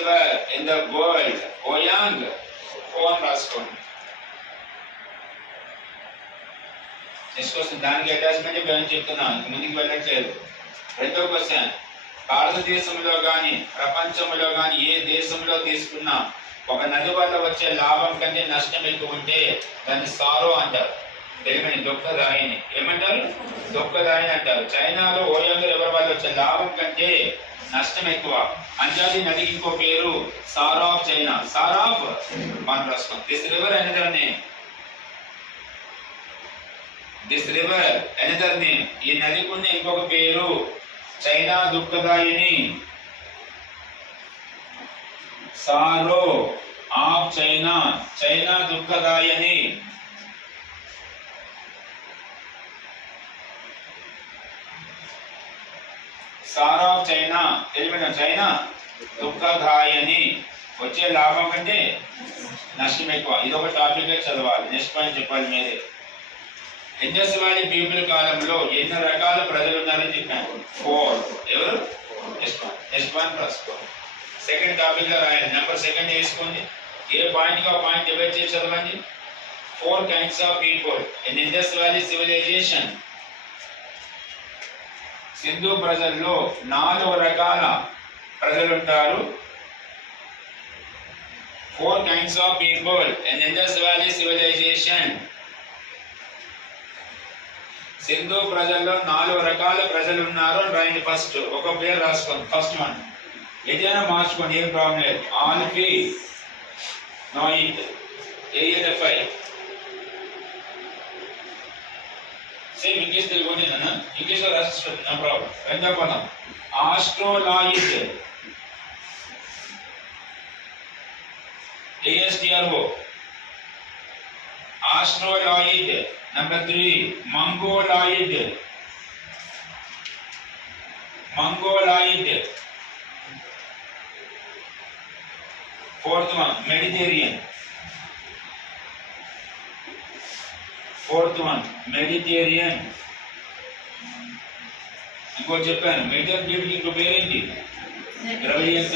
river in the world. Oyang. Phone రాసుకోండి. Next question దానికి attachment నేను చెప్తున్నాను, ముందుకు వెళ్ళట్లేదు. రెండో క్వశ్చన్, భారతదేశంలో కానీ ప్రపంచంలో కానీ ఏ దేశంలో తీసుకున్నా ఒక నది వల్ల వచ్చే లాభం కంటే నష్టం ఎక్కువ ఉంటే దాన్ని సారో అంటారు. తెలుగుని దుఃఖదాయిని ఏమంటారు? దుఃఖదాయిని అంటారు. చైనాలో ఓయాంగ్ రివర్ వల్ల వచ్చే లాభం కంటే నష్టం ఎక్కువ. అంజాది నదికి ఇంకో పేరు sorrow of China. Sorrow of మనం రాసుకోండి. This river another name. This river another name. ఈ నదికి ఉన్న ఇంకొక పేరు చైనా దుఃఖదాయిని. సారో ఆఫ్ చైనా, చైనా దుఃఖదాయని. సార్ ఆఫ్ చైనా, తెలియదు చైనా దుఃఖదాయని. వచ్చే లాభం కంటే నష్టం ఎక్కువ. ఇది ఒక టాపిక్ చదవాలి, నెక్స్ట్ పాయింట్ చెప్పాలి మీరే. ఇండస్ వ్యాలీ పీపుల్ కాలంలో ఎన్ని రకాల ప్రజలు ఉన్నారని చెప్పాను? 4. ఎవరు? నెక్స్ట్ పాయింట్ రాసుకో. సెకండ్ టాపిక్ లో రాయాలి, నెంబర్ సెకండ్ వేసుకోండి. ఏ పాయింట్ గా పాయింట్ డివైడ్ చేసి చదవండి. 4 kinds of people in Indus Valley civilization. Sindhu ప్రజల్లో 4 రకాల ప్రజలు ఉంటారు. 4 kinds of people in Indus Valley civilization. Sindhu ప్రజల్లో 4 రకాల ప్రజలు ఉన్నారు అని రాయండి. ఫస్ట్ ఒక పేరు రాసుకోండి. ఫస్ట్ వన్ ఏదైనా మార్చుకోండి, ఏం ప్రాబ్లం లేదు. ఆల్ఫీ నాయిట్ ANFI. సేమ్ ఇంగ్లీష్ తెలుగునా? ఇంగ్లీష్ లో రాసిస్తుంది, నో ప్రాబ్లం. రెండో పదం ఆస్ట్రోలాయిడ్ ASTRO. ఆస్ట్రోలాయిడ్. Number 3 Mongoloid. Mongoloid. Fourth one Mediterranean. Fourth one Mediterranean. ఇంకో చెప్పాను, మెడిటరేనియన్ ఇంకో పేరేంటి? ద్రవిడియన్.